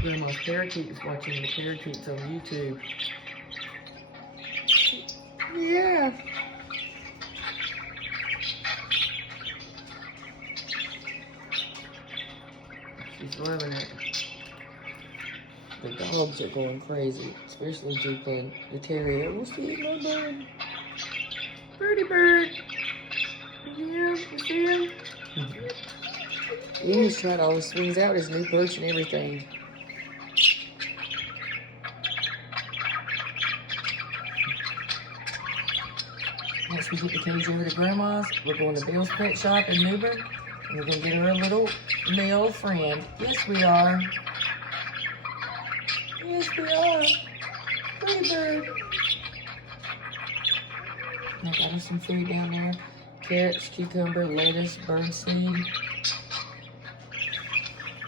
Grandma's parakeet is watching the parakeets on YouTube. Yeah. She's loving it. The dogs are going crazy, especially Duplin, the terrier. We'll see my bird. Birdie bird. Yeah, you see him? Yeah, he's trying to always swings out his new perch and everything. Once we get the cage over to Grandma's, we're going to Bill's Pet Shop in Newbern, and we're going to get her a little male friend. Yes, we are. Yes, we are. Pretty bird. I got her some food down there. Carrots, cucumber, lettuce, bird seed.